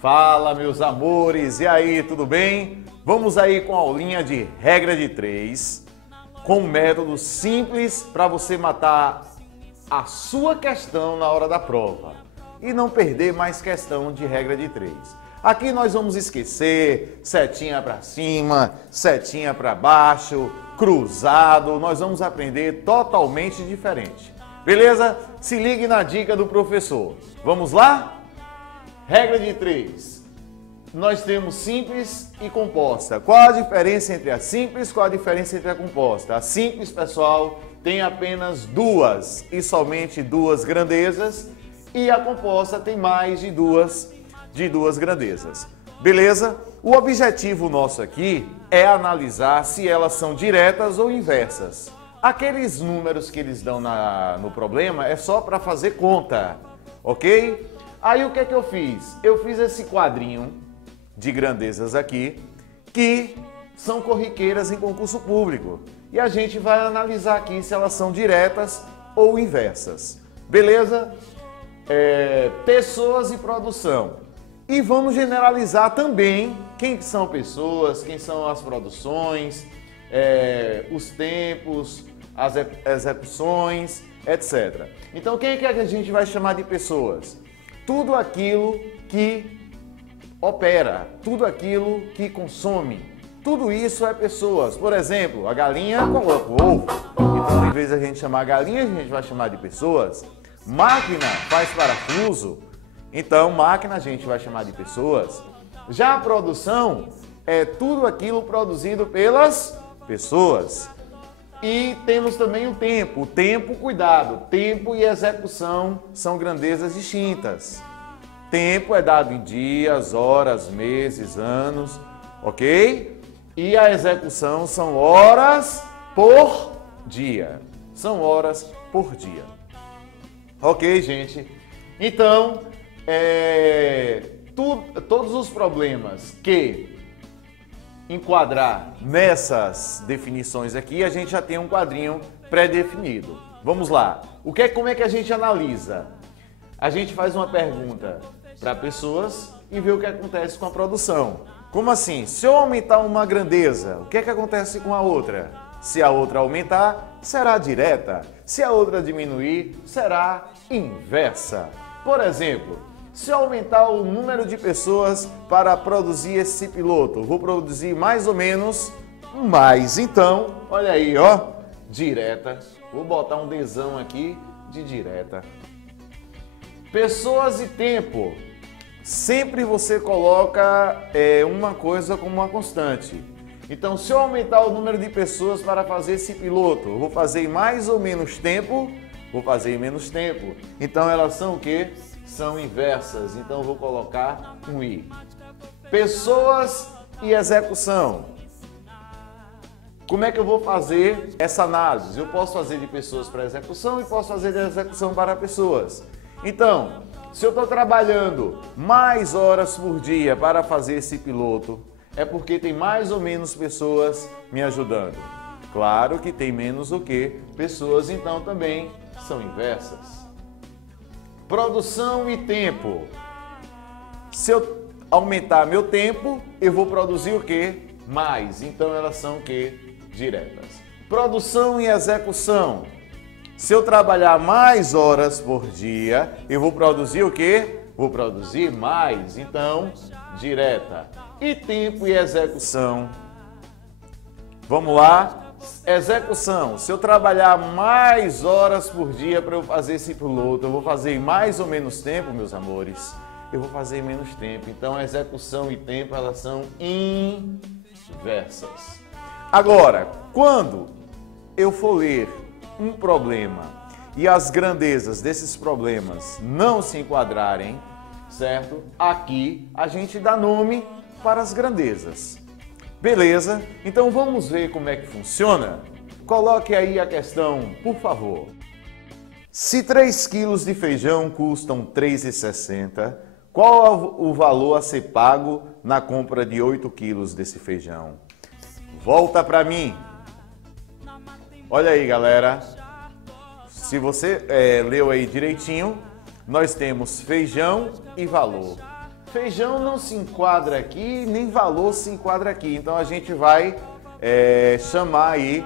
Fala, meus amores, e aí, tudo bem? Vamos aí com a aulinha de regra de 3, com um método simples para você matar a sua questão na hora da prova e não perder mais questão de regra de 3. Aqui nós vamos esquecer setinha para cima, setinha para baixo, cruzado, nós vamos aprender totalmente diferente. Beleza? Se ligue na dica do professor. Vamos lá? Regra de 3. Nós temos simples e composta. Qual a diferença entre a simples? Qual a diferença entre a composta? A simples, pessoal, tem apenas duas e somente duas grandezas, e a composta tem mais de duas grandezas. Beleza? O objetivo nosso aqui é analisar se elas são diretas ou inversas. Aqueles números que eles dão no problema é só para fazer conta, ok? Aí o que é que eu fiz? Eu fiz esse quadrinho de grandezas aqui, que são corriqueiras em concurso público. E a gente vai analisar aqui se elas são diretas ou inversas. Beleza? Pessoas e produção. E vamos generalizar também quem são pessoas, quem são as produções, os tempos, as execuções, etc. Então quem é que a gente vai chamar de pessoas? Tudo aquilo que opera, tudo aquilo que consome, tudo isso é pessoas. Por exemplo, a galinha coloca o ovo, então em vez de a gente chamar galinha, a gente vai chamar de pessoas. Máquina faz parafuso, então máquina a gente vai chamar de pessoas. Já a produção é tudo aquilo produzido pelas pessoas. E temos também o tempo. O tempo, cuidado, tempo e execução são grandezas distintas. Tempo é dado em dias, horas, meses, anos, ok? E a execução são horas por dia. São horas por dia. Ok, gente? Então, todos os problemas que enquadrar nessas definições aqui, a gente já tem um quadrinho pré-definido. Vamos lá. Como é que a gente analisa? A gente faz uma pergunta para pessoas e vê o que acontece com a produção. Como assim? Se eu aumentar uma grandeza, o que é que acontece com a outra? Se a outra aumentar, será direta. Se a outra diminuir, será inversa. Por exemplo, se eu aumentar o número de pessoas para produzir esse piloto, vou produzir mais ou menos mais. Então, olha aí, ó, direta. Vou botar um Dzão aqui de direta. Pessoas e tempo. Sempre você coloca uma coisa como uma constante. Então, se eu aumentar o número de pessoas para fazer esse piloto, eu vou fazer em mais ou menos tempo, vou fazer em menos tempo. Então, elas são o quê? São inversas, então eu vou colocar um I. Pessoas e execução. Como é que eu vou fazer essa análise? Eu posso fazer de pessoas para execução e posso fazer de execução para pessoas. Então, se eu estou trabalhando mais horas por dia para fazer esse piloto, é porque tem mais ou menos pessoas me ajudando. Claro que tem menos o que pessoas, então também são inversas. Produção e tempo. Se eu aumentar meu tempo, eu vou produzir o quê? Mais. Então elas são o quê? Diretas. Produção e execução. Se eu trabalhar mais horas por dia, eu vou produzir o quê? Vou produzir mais. Então, direta. E tempo e execução. Vamos lá. Execução, se eu trabalhar mais horas por dia para eu fazer esse piloto, eu vou fazer em mais ou menos tempo, meus amores? Eu vou fazer em menos tempo. Então, execução e tempo, elas são inversas. Agora, quando eu for ler um problema e as grandezas desses problemas não se enquadrarem, certo? Aqui a gente dá nome para as grandezas. Beleza? Então vamos ver como é que funciona? Coloque aí a questão, por favor. Se 3 quilos de feijão custam R$ 3,60, qual é o valor a ser pago na compra de 8 quilos desse feijão? Volta para mim. Olha aí, galera. Se você leu aí direitinho, nós temos feijão e valor. Feijão não se enquadra aqui, nem valor se enquadra aqui. Então a gente vai chamar aí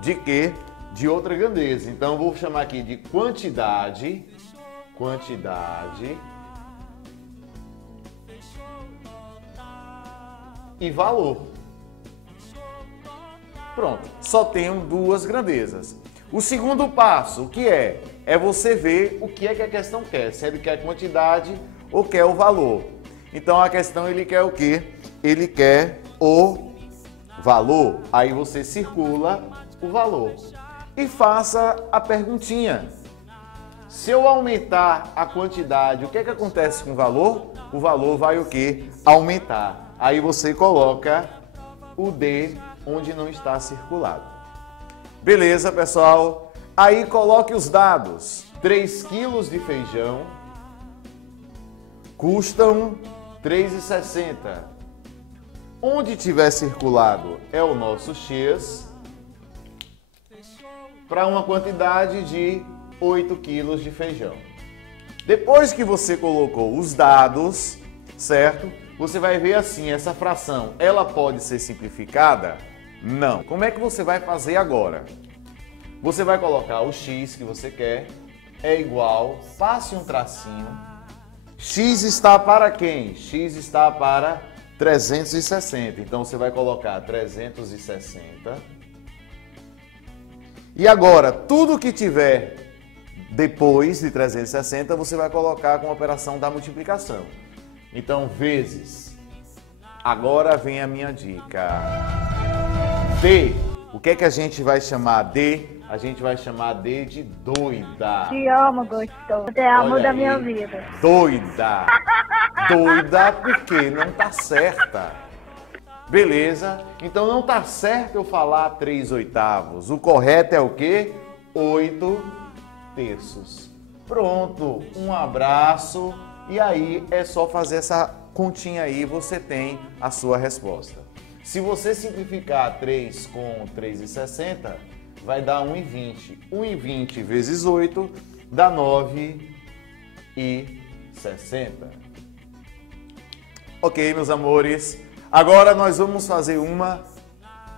de quê? De outra grandeza. Então eu vou chamar aqui de quantidade e valor. Pronto, só tenho duas grandezas. O segundo passo, o que é? É você ver o que é que a questão quer, se ele quer quantidade ou quer o valor. Então a questão ele quer o quê? Ele quer o valor. Aí você circula o valor e faça a perguntinha. Se eu aumentar a quantidade, o que é que acontece com o valor? O valor vai o quê? Aumentar. Aí você coloca o D onde não está circulado. Beleza, pessoal? Aí coloque os dados. 3 quilos de feijão custam R$ 3,60. Onde tiver circulado é o nosso X para uma quantidade de 8 quilos de feijão. Depois que você colocou os dados, certo? Você vai ver assim, essa fração, ela pode ser simplificada? Não. Como é que você vai fazer agora? Você vai colocar o X que você quer, é igual, passe um tracinho. X está para quem? X está para 360. Então você vai colocar 360. E agora, tudo que tiver depois de 360, você vai colocar com a operação da multiplicação. Então, vezes. Agora vem a minha dica. D. O que é que a gente vai chamar D? A gente vai chamar D de doida. Te amo, gostoso. Você é o amor da minha vida. Doida. Doida porque não tá certa. Beleza? Então não tá certo eu falar 3/8. O correto é o quê? 8/3. Pronto. Um abraço. E aí é só fazer essa continha aí, você tem a sua resposta. Se você simplificar 3 com 3,60, vai dar 1,20. 1,20 vezes 8 dá 9,60. Ok, meus amores. Agora nós vamos fazer uma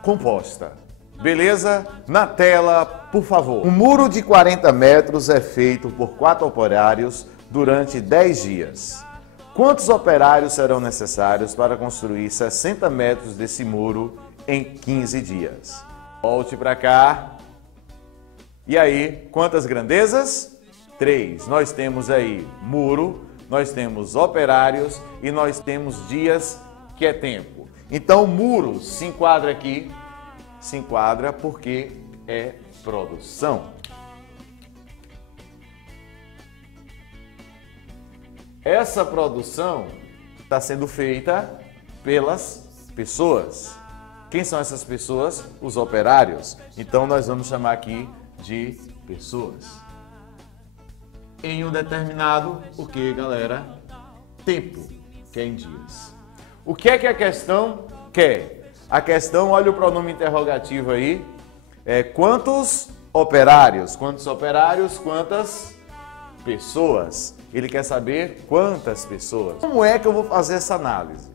composta. Beleza? Na tela, por favor. Um muro de 40 metros é feito por 4 operários durante 10 dias. Quantos operários serão necessários para construir 60 metros desse muro em 15 dias? Volte para cá. E aí, quantas grandezas? 3. Nós temos aí muro, nós temos operários e nós temos dias, que é tempo. Então, muro se enquadra aqui, se enquadra porque é produção. Essa produção está sendo feita pelas pessoas. Quem são essas pessoas? Os operários. Então nós vamos chamar aqui de pessoas. Em um determinado, o que, galera? Tempo, que é em dias. O que é que a questão quer? A questão, olha o pronome interrogativo aí, quantos operários? Quantos operários, quantas pessoas? Ele quer saber quantas pessoas. Como é que eu vou fazer essa análise?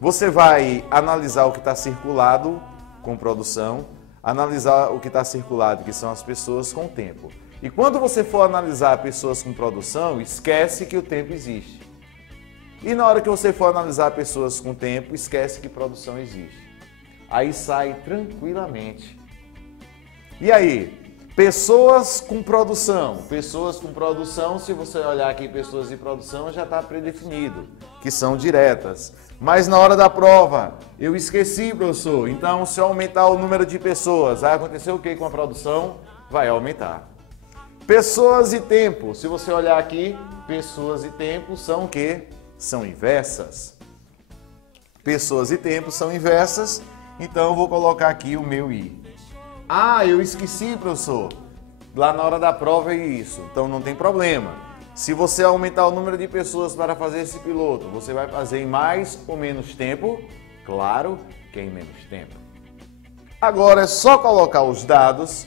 Você vai analisar o que está circulado com produção, analisar o que está circulado, que são as pessoas, com tempo. E quando você for analisar pessoas com produção, esquece que o tempo existe. E na hora que você for analisar pessoas com tempo, esquece que produção existe. Aí sai tranquilamente. E aí? Pessoas com produção, se você olhar aqui pessoas de produção, já está predefinido, que são diretas. Mas na hora da prova, eu esqueci, professor, então se eu aumentar o número de pessoas, vai acontecer o que com a produção? Vai aumentar. Pessoas e tempo, se você olhar aqui, pessoas e tempo são o quê? São inversas. Pessoas e tempo são inversas, então eu vou colocar aqui o meu I. Ah, eu esqueci, professor. lá na hora da prova é isso, então não tem problema. Se você aumentar o número de pessoas para fazer esse piloto, você vai fazer em mais ou menos tempo? Claro que em menos tempo. Agora é só colocar os dados,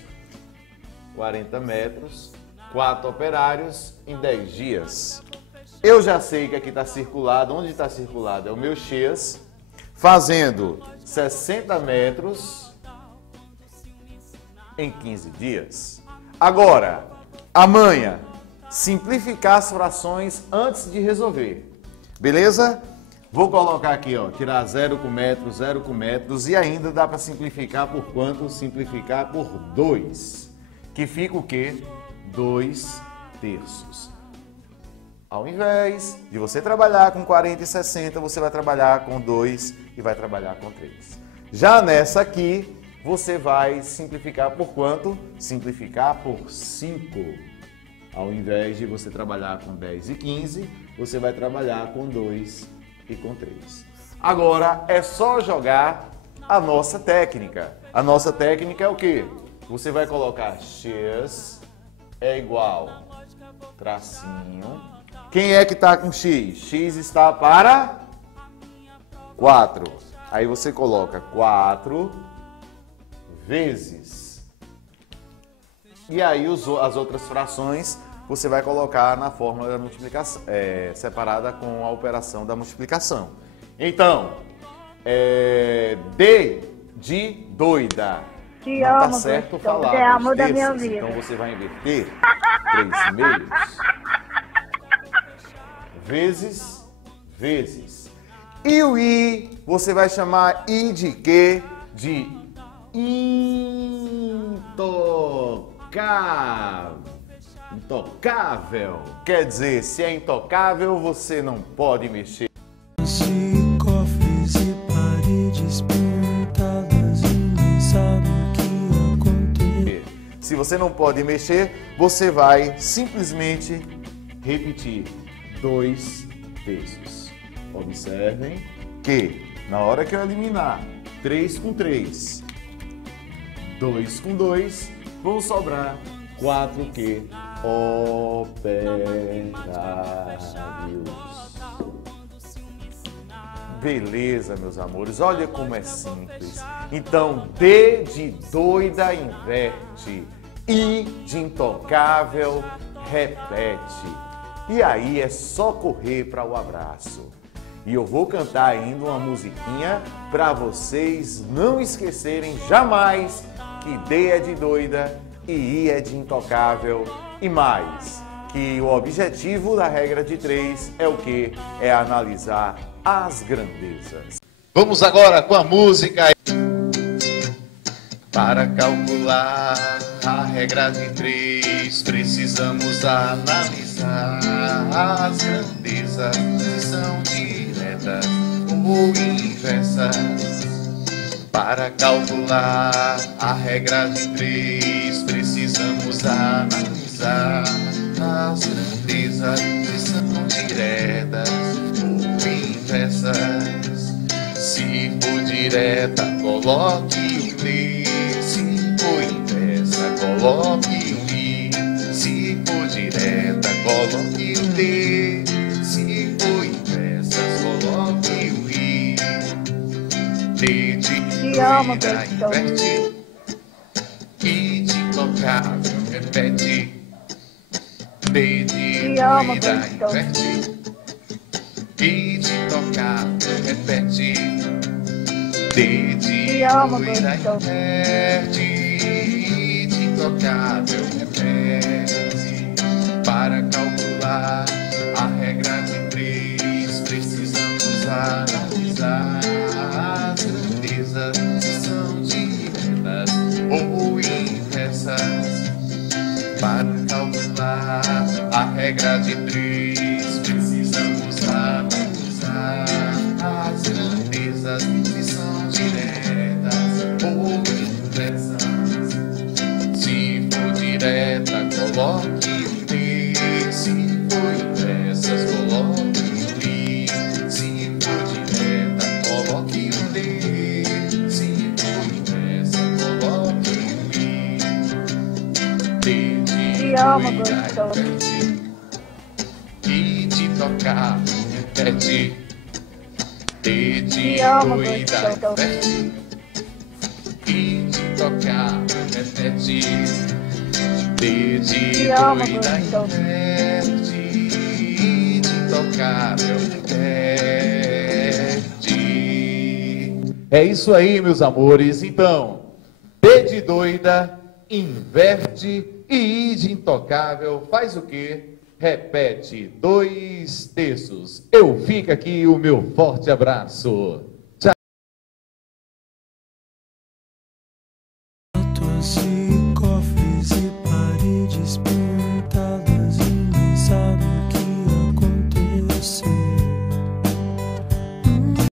40 metros, 4 operários em 10 dias. Eu já sei que aqui está circulado, onde está circulado é o meu X, fazendo 60 metros em 15 dias. Agora, amanhã, simplificar as frações antes de resolver, beleza? Vou colocar aqui, ó, tirar 0 com metros e ainda dá para simplificar por quanto? Simplificar por 2, que fica o quê? 2 terços. Ao invés de você trabalhar com 40 e 60, você vai trabalhar com 2 e vai trabalhar com 3. Já nessa aqui, você vai simplificar por quanto? Simplificar por 5. Ao invés de você trabalhar com 10 e 15, você vai trabalhar com 2 e com 3. Agora é só jogar a nossa técnica. A nossa técnica é o quê? Você vai colocar X é igual tracinho. Quem é que está com X? X está para 4. Aí você coloca 4 vezes. E aí as outras frações você vai colocar na fórmula da multiplicação, separada com a operação da multiplicação. Então, D de doida. Te Não amo, tá certo Gustavo. falar Você é dos amor da minha terços, vida. então você vai inverter 3 meios vezes. E o I, você vai chamar I de quê? De intocável. Quer dizer, se é intocável, você não pode mexer. Cofres e paredes pintadas, ninguém sabe o que aconteceu. Se você não pode mexer, você vai simplesmente repetir 2 terços. Observem que na hora que eu eliminar 3 com 3, 2 com 2, vão sobrar 4 que operários. Beleza, meus amores, olha como é simples. Então, D de doida inverte, I de intocável repete. E aí é só correr para o abraço. E eu vou cantar ainda uma musiquinha para vocês não esquecerem jamais que D é de doida e I é de intocável. E mais, que o objetivo da regra de 3 é o quê? É analisar as grandezas. Vamos agora com a música. Para calcular a regra de 3, precisamos analisar as grandezas, se são diretas ou inversas. Para calcular a regra de 3, precisamos analisar as grandezas, se são diretas ou inversas. Se for direta, coloque o D. Se for inversa, coloque o I. Se for direta, coloque o D. Se for inversa, coloque o I. D de Te amo, doida Gustavo. inverte. I de intocável repete. D de Te amo, doida Gustavo. inverte. I de intocável repete. D de Te amo, doida Gustavo. inverte. I de intocável repete. Para calcular a regra de 3, precisamos analisar as grandezas, se são diretas ou inversas. Para calcular a regra de 3, precisamos analisar as grandezas, se são diretas ou inversas. Se for direta, coloque o D. Se for inversas, coloque o I. Se for direta, coloque o D. Se for inversa, coloque o I. D amo doida, gostoso. repete. E de tocar, repete. E de Te amo doida, gostoso. repete. E de tocar, repete. E de Te amo doida, gostoso. repete. E de tocar, repete. É isso aí, meus amores. Então, D de doida, inverte, e I de intocável faz o quê? Repete 2/3. Eu fico aqui, o meu forte abraço. tua